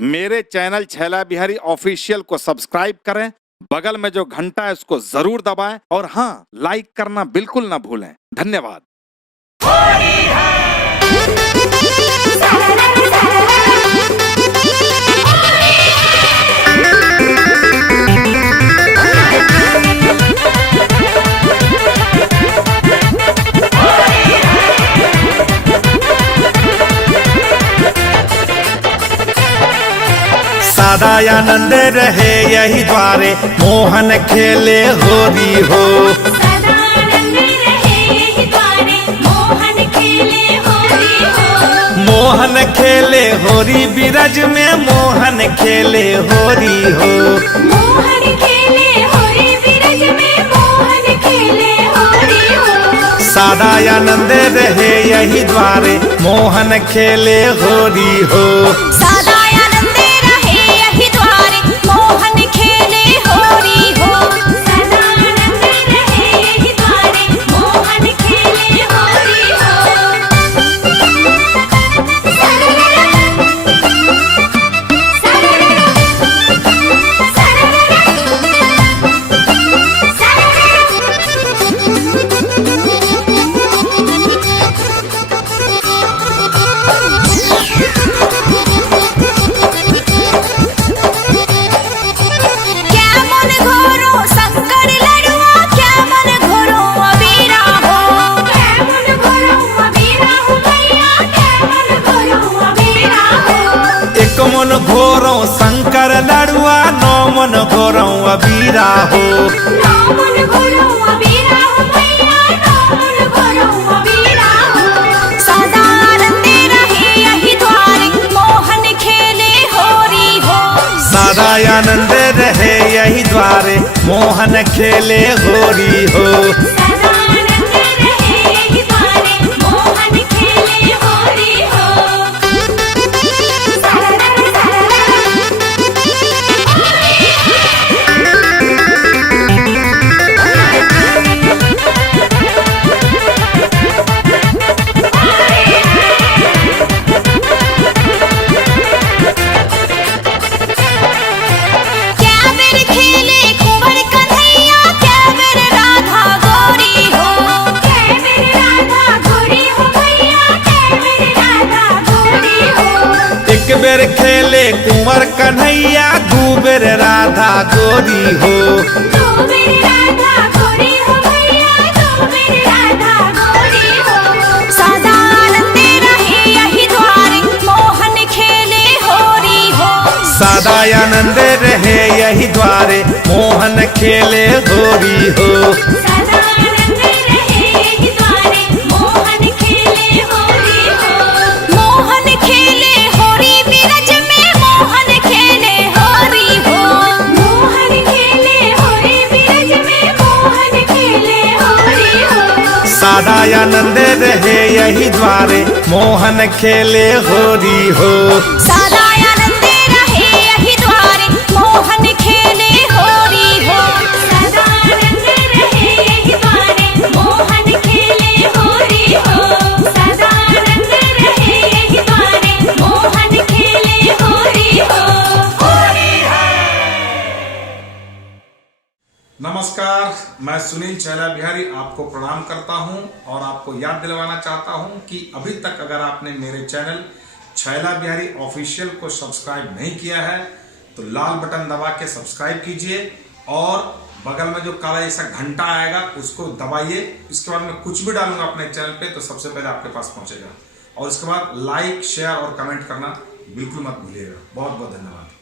मेरे चैनल छैला बिहारी ऑफिशियल को सब्सक्राइब करें, बगल में जो घंटा है उसको जरूर दबाएं और हाँ, लाइक करना बिल्कुल ना भूलें। धन्यवाद। सदा आनंद रहे यही द्वारे मोहन खेले होरी हो। सदा आनंद रहे यही द्वारे मोहन खेले होरी हो। मोहन खेले होरी बिरज में मोहन खेले होरी हो। मोहन खेले होरी बिरज में मोहन खेले होरी हो। सदा आनंद रहे यही द्वारे मोहन खेले होरी हो। सदा आनंद रहे यही द्वारे मोहन खेले होरी हो। सदा आनंद रहे यही द्वारे मोहन खेले होरी मन घोरो शंकर लड़ुआ नौ मन घोरो अबीरा हो। नौ मन घोरो अबीरा हो भैया, नौ मन घोरो अबीरा हो। सदा आनंद रहे यही द्वारे मोहन खेले होरी हो। सदा आनंद रहे यही द्वारे मोहन खेले होरी हो। सदा आनंद रहे यही द्वारे मोहन खेले होरी हो। एक बेर खेले कुंवर कन्हैया, दू बेर राधा गोरी हो। दो बेर राधा गोरी हो भैया, दो बेर राधा गोरी हो। सदा आनंद रहे यही द्वारे मोहन खेले होरी हो। सदा आनंद रहे यही द्वारे मोहन खेले होरी हो। सदा आनंद रहे यही द्वारे मोहन खेले होरी हो। मोहन खेले होरी बिरज में मोहन खेले होरी हो। मोहन खेले होरी बिरज में मोहन खेले होरी हो। सदा आनंद रहे यही द्वारे मोहन खेले होरी हो। सदा आनंद रहे यही द्वारे मोहन खेले होरी हो। सदा आनंद रहे यही द्वारे मोहन खेले होरी हो। सदा आनंद रहे यही द्वारे मोहन खेले होरी हो। नमस्कार, मैं सुनील छैला बिहारी आपको प्रणाम करता हूं और आपको याद दिलवाना चाहता हूं कि अभी तक अगर आपने मेरे चैनल छैला बिहारी ऑफिशियल को सब्सक्राइब नहीं किया है तो लाल बटन दबा के सब्सक्राइब कीजिए और बगल में जो काला जैसा घंटा आएगा उसको दबाइए। इसके बाद मैं कुछ भी डालूंगा अपने चैनल पे तो सबसे पहले आपके पास पहुंचेगा और उसके बाद लाइक, शेयर और कमेंट करना बिल्कुल मत भूलिएगा। बहुत बहुत धन्यवाद।